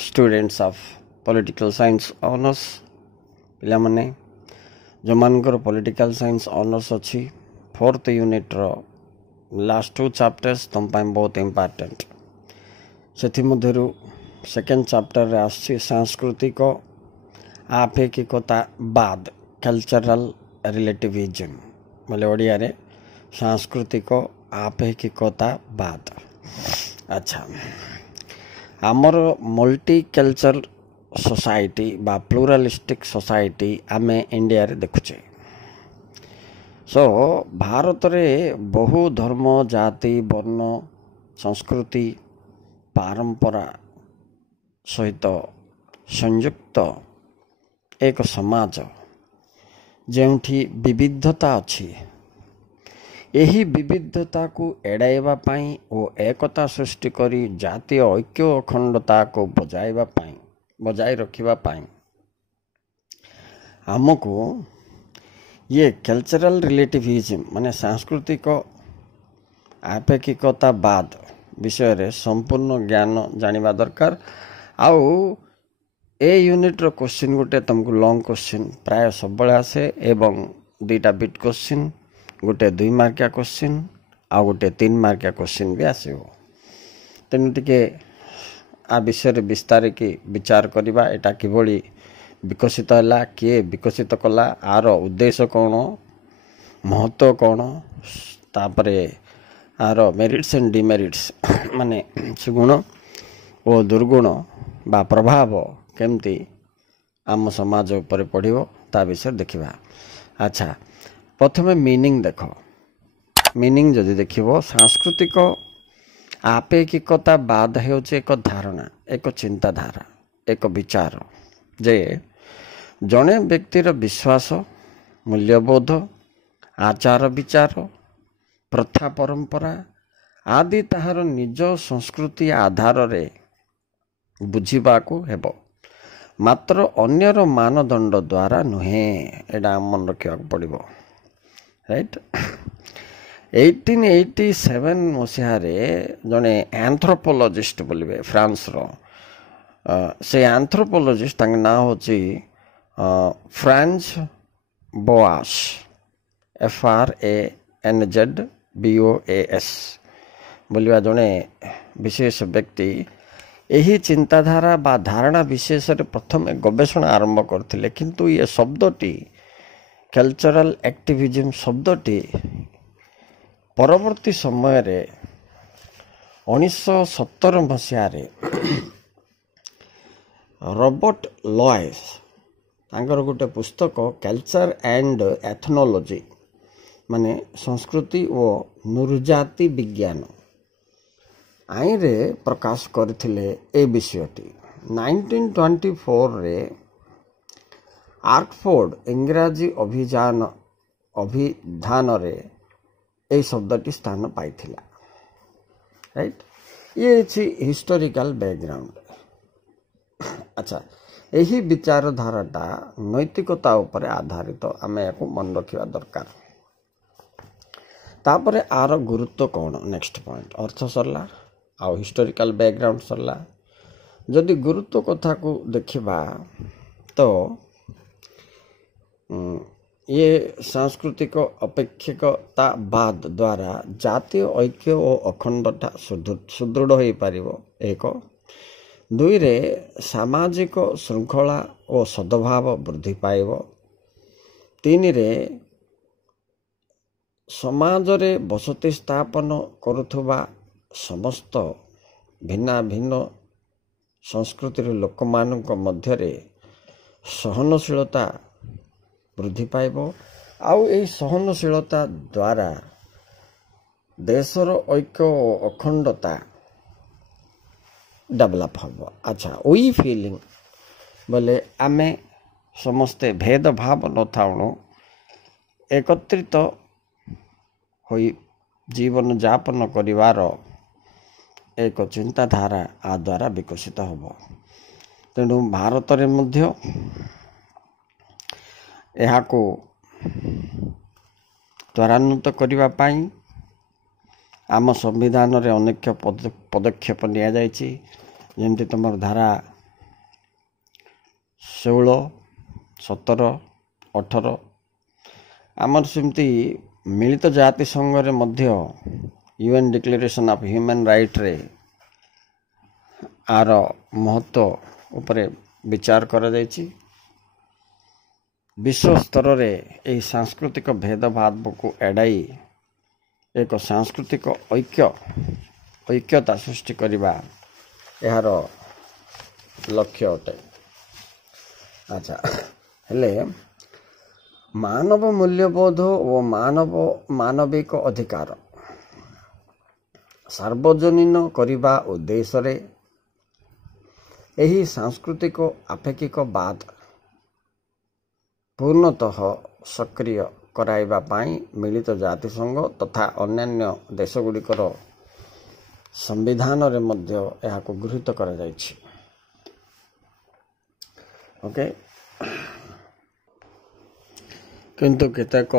Students of political science honours पिला माने जो मानकर पॉलिटिकल साइंस ऑनर्स अच्छी 4th यूनिट रो लास्ट 2 चैप्टर्स तुम पाए बहुत इंपोर्टेंट से मध्यरु सेकेंड चैप्टर रे आछि सांस्कृतिक आपेक्षिकता बाद कल्चरल रिलेटिविज्म बोले ओडिया रे सांस्कृतिक आपेक्षिकता बाद। अच्छा आमर मल्टीकल्चर सोसाइटी बा प्लुरालिस्टिक सोसाइटी आमे इंडिया रे देखुचे। सो भारत रे बहु धर्म जाति वर्ण संस्कृति परंपरा सहित संयुक्त एक समाज जेउठी विविधता अछि। यही विविधता को एड़ाइबा पाई और एकता सृष्टि करी जातीय ऐक्य अखंडता को बजाय रखिबा पाई हमको ये कल्चरल रिलेटिविज्म माने सांस्कृतिक आपेक्षिकता बाद विषय रे संपूर्ण ज्ञान जानिबा दरकार। आउ ए यूनिट रो क्वेश्चन गोटे तुमको लॉन्ग क्वेश्चन प्राय सब आसे एवं 2टा बिट क्वेश्चन गोटे 2 मार्किया क्वेश्चन आ गोटे 3 मार्किया क्वेश्चन भी आसो। तेणु टिके आ विषय रे विस्तार की विचार करिबा एटा किभली विकसित हला किए विकसित कला आर उद्देश्य कौन महत्व कौन तापरे आर मेरिट्स एंड डिमेरिट्स माने सुगुण और दुर्गुण बा प्रभाव केमती आम समाज ऊपर पड़िबो ता विषय देखिबा। अच्छा प्रथमे मीनिंग देख मीनिंग जदि देखिबो सांस्कृतिक आपेक्षिकता बाद हेउचे एक धारणा एक चिंताधारा एक विचार जे जड़े व्यक्तिर विश्वास मूल्यबोध आचार विचार प्रथा परंपरा आदि ताहार निज संस्कृति आधार रे बुझिबाकू हेबो मात्र अन्यर मानदंड द्वारा नुहे एडा मन रखा पड़िबो राइट। 1887 मसीह जड़े एंथ्रोपोलॉजिस्ट बोलिबे फ्रांस रो से एंथ्रोपोलॉजिस्ट ना होची फ्रांज बोआस FRANZBOAS बोलिबा जड़े विशेष व्यक्ति यही चिंताधारा बा धारणा विशेष रे प्रथम गवेषणा आरंभ करथिले। किंतु ये शब्दटी कल्चरल एक्टिविज्म शब्दटी परवर्ती समय रे 1970 मसीह रे रॉबर्ट लॉयस तांकर गोटे पुस्तक कल्चर एंड एथनोलॉजी माने संस्कृति और नृजाति विज्ञान आई रे प्रकाश करथिले ए विषयटी। 1924 रे आर्कफोर्ड इंग्राजी अभिधान रे ए शब्दटी स्थान पाइथिला राइट। ये छी हिस्टोरिकल बैकग्राउंड। अच्छा यही विचारधाराटा नैतिकता उपर आधारित आमे याको मन रखिबा दरकार। तापरे आर गुरुत्व कौन नेक्स्ट पॉइंट अर्थ सरला आ हिस्टोरिकल बैकग्राउंड सरला। जदि गुरुत्व कथा को देखिबा तो ये सांस्कृतिक अपेक्षिकता बाद द्वारा जातीय ऐक्य और अखंडता सुदृढ़ हो पारिबो एक। 2 रे सामाजिक श्रृंखला और सद्भाव वृद्धि पाइबो। 3 रे समाज रे बसति स्थापन करुथुबा समस्त भिन्न भिन्न संस्कृतिर लोक मानक मध्य रे सहनशीलता वृद्धि पाइबो। आउ एई सहनशीलता द्वारा देशर ऐक्य और अखंडता डेवलप हम। अच्छा वही फीलिंग बोले आमे समस्ते भेदभाव न थाउणु एकत्रित होई जीवन यापन करिवार एक चिंताधारा आ द्वारा विकसित होब। तेणु भारत रे मध्य एहाको त्वरान्वित करिवा पाई आम संविधान रे अनेक पदक्षेप निया जायछि। जेमती तुम धारा 16, 17, 18 ଆମର ସେମିତି ମିଳିତ ଜାତିସଂଘରେ ମଧ୍ୟ UN ଡିକ୍ଲେରେସନ୍ ଅଫ୍ ହ୍ୟୁମାନ୍ ରାଇଟ୍ରେ ଆର ମହତ୍ତ୍ୱ ଉପରେ ବିଚାର କରାଯାଇଛି। ବିଶ୍ୱ ସ୍ତରରେ ଏହି ସାଂସ୍କୃତିକ ଭେଦଭାବକୁ ଏଡ଼ାଇ ଏକ ସାଂସ୍କୃତିକ ଐକ୍ୟତା ସୃଷ୍ଟି କରିବା ଏହାର ଲକ୍ଷ୍ୟ ଅଟେ। ଆଚ୍ଛା, ହେଲେ ମାନବ ମୂଲ୍ୟବୋଧ ଓ ମାନବିକ ଅଧିକାର ସାର୍ବଜନୀନ କରିବା ଉଦ୍ଦେଶ୍ୟରେ ଏହି ସାଂସ୍କୃତିକ ଆପେକ୍ଷିକବାଦ ପୂର୍ଣ୍ଣତଃ ସକ୍ରିୟ କରାଇବା ପାଇଁ ମିଳିତ ଜାତିସଂଘ ତଥା ଅନ୍ୟାନ୍ୟ ଦେଶଗୁଡ଼ିକର ସମ୍ବିଧାନରେ ମଧ୍ୟ ଏହାକୁ ଗୃହୀତ କରାଯାଇଛି। ଓକେ, କିନ୍ତୁ କେତେକ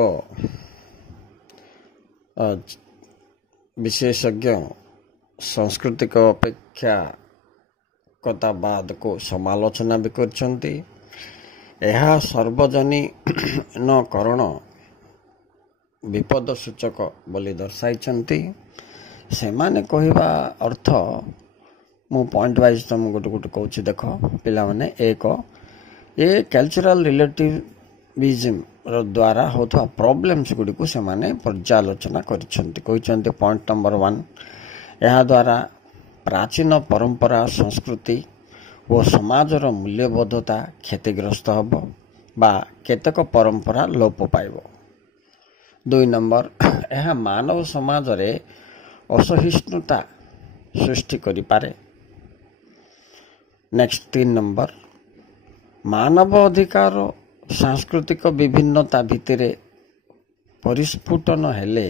ବିଶେଷଜ୍ଞ ସାଂସ୍କୃତିକ ଅପେକ୍ଷାକତାବାଦକୁ ସମାଲୋଚନା ବି କରିଛନ୍ତି। ଏହା ସର୍ବଜନୀନକରଣ ବିପଦ ସୂଚକ ବୋଲି ଦର୍ଶାଇଛନ୍ତି। ସେମାନେ କହିବା ଅର୍ଥ ମୁଁ ପଏଣ୍ଟ ୱାଇଜ୍ ତୁମକୁ ଗୋଟେ କହୁଛି। ଦେଖ ପିଲାମାନେ, ଏ କଲଚରାଲ ରିଲେଟିଭିଜମର ଦ୍ୱାରା ହେଉଥିବା ପ୍ରୋବ୍ଲେମ୍ସ ଗୁଡ଼ିକୁ ସେମାନେ ପର୍ଯ୍ୟାଲୋଚନା କରିଛନ୍ତି। କହିଛନ୍ତି ପଏଣ୍ଟ ନମ୍ବର 1, ଏହାଦ୍ୱାରା ପ୍ରାଚୀନ ପରମ୍ପରା, ସଂସ୍କୃତି ଓ ସମାଜର ମୂଲ୍ୟବୋଧତା କ୍ଷତିଗ୍ରସ୍ତ ହେବ ବା କେତେକ ପରମ୍ପରା ଲୋପ ପାଇବ। 2 ନମ୍ବର, ଏହା ମାନବ ସମାଜରେ ଅସହିଷ୍ଣୁତା ସୃଷ୍ଟି କରିପାରେ। ନେକ୍ସଟ 3 ନମ୍ବର, ମାନବ ଅଧିକାର ସାଂସ୍କୃତିକ বিভিন্নତା ଭିତରେ ପରିସ୍ଫୁଟନ ହେଲେ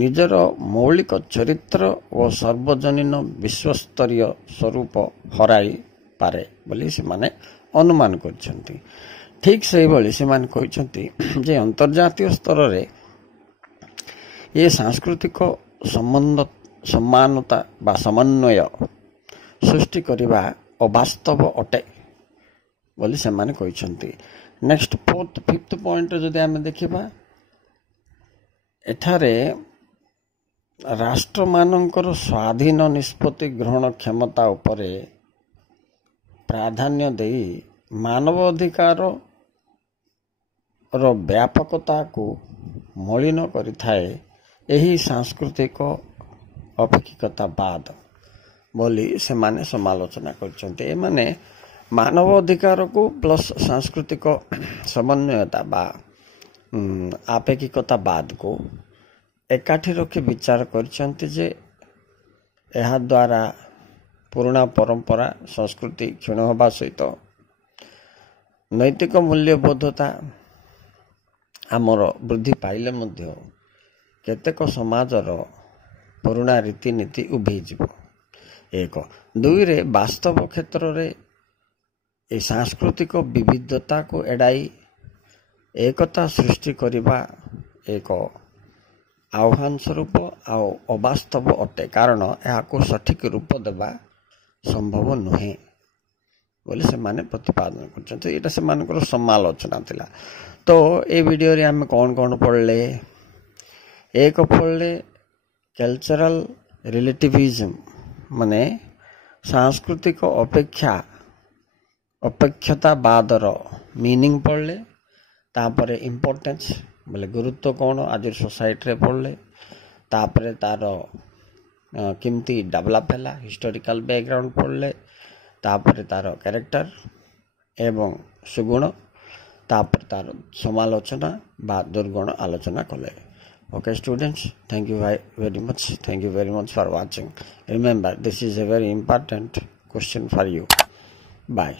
ନିଜର ମୌଳିକ ଚରିତ୍ର ଓ ସର୍ବଜନୀନ ବିଶ୍ୱସ୍ତରୀୟ ସ୍ୱରୂପ ହରାଇପାରେ ବୋଲି ସେମାନେ ଅନୁମାନ କରିଛନ୍ତି। ଠିକ୍ ସେହିଭଳି ସେମାନେ କହିଛନ୍ତି ଯେ ଅନ୍ତର୍ଜାତୀୟ ସ୍ତରରେ ଏ ସାଂସ୍କୃତିକ ସମାନତା ବା ସମନ୍ୱୟ ସୃଷ୍ଟି କରିବା ଅବାସ୍ତବ ଅଟେ ବୋଲି ସେମାନେ କହିଛନ୍ତି। ନେକ୍ସଟ 5th ପଏଣ୍ଟରେ ଯଦି ଆମେ ଦେଖିବା, ଏଠାରେ ରାଷ୍ଟ୍ରମାନଙ୍କର ସ୍ୱାଧୀନ ନିଷ୍ପତ୍ତି ଗ୍ରହଣ କ୍ଷମତା ଉପରେ ପ୍ରାଧାନ୍ୟ ଦେଇ ମାନବ ଅଧିକାରର ବ୍ୟାପକତାକୁ ମଳିନ କରିଥାଏ ଏହି ସାଂସ୍କୃତିକ ଅପେକ୍ଷିକତାବାଦ ବୋଲି ସେମାନେ ସମାଲୋଚନା କରିଛନ୍ତି। ଏମାନେ ମାନବ ଅଧିକାରକୁ ପ୍ଲସ୍ ସାଂସ୍କୃତିକ ସମନ୍ୱୟତା ବା ଆପେକ୍ଷିକତାବାଦକୁ ଏକାଠି ରଖି ବିଚାର କରିଛନ୍ତି ଯେ ଏହାଦ୍ୱାରା ପୁରୁଣା ପରମ୍ପରା ସଂସ୍କୃତି କ୍ଷୀଣ ହେବା ସହିତ ନୈତିକ ମୂଲ୍ୟବୋଧତା ଆମର ବୃଦ୍ଧି ପାଇଲେ ମଧ୍ୟ କେତେକ ସମାଜର ପୁରୁଣା ରୀତିନୀତି ଉଭେଇଯିବ। 1 2ରେ ବାସ୍ତବ କ୍ଷେତ୍ରରେ ଏହି ସାଂସ୍କୃତିକ ବିବିଧତାକୁ ଏଡ଼ାଇ ଏକତା ସୃଷ୍ଟି କରିବା ଏକ ଆହ୍ୱାନ ସ୍ୱରୂପ ଆଉ ଅବାସ୍ତବ ଅଟେ, କାରଣ ଏହାକୁ ସଠିକ୍ ରୂପ ଦେବା ସମ୍ଭବ ନୁହେଁ ବୋଲି ସେମାନେ ପ୍ରତିପାଦନ କରୁଛନ୍ତି। ଏଇଟା ସେମାନଙ୍କର ସମାଲୋଚନା ଥିଲା। ତ ଏ ଭିଡ଼ିଓରେ ଆମେ କ'ଣ ପଢ଼ିଲେ? 1 ପଢ଼ିଲେ କଲଚରାଲ ରିଲେଟିଭିଜମ ମାନେ ସାଂସ୍କୃତିକ ଅପେକ୍ଷତାବାଦର ମିନିଂ ପଢ଼ିଲେ। ତାପରେ ଇମ୍ପୋର୍ଟାନ୍ସ ବୋଲେ ଗୁରୁତ୍ୱ କ'ଣ ଆଜିର ସୋସାଇଟିରେ ପଢ଼ିଲେ। ତାପରେ ତାର କେମିତି ଡେଭଲପ୍ ହେଲା, ହିଷ୍ଟୋରିକାଲ ବ୍ୟାକଗ୍ରାଉଣ୍ଡ ପଢ଼ିଲେ। ତାପରେ ତାର କ୍ୟାରେକ୍ଟର ଏବଂ ସୁଗୁଣ, ତାପରେ ତାର ସମାଲୋଚନା ବା ଦୁର୍ଗୁଣ ଆଲୋଚନା କଲେ। Okay students, thank you very much. Thank you very much for watching. Remember, this is a very important question for you. Bye.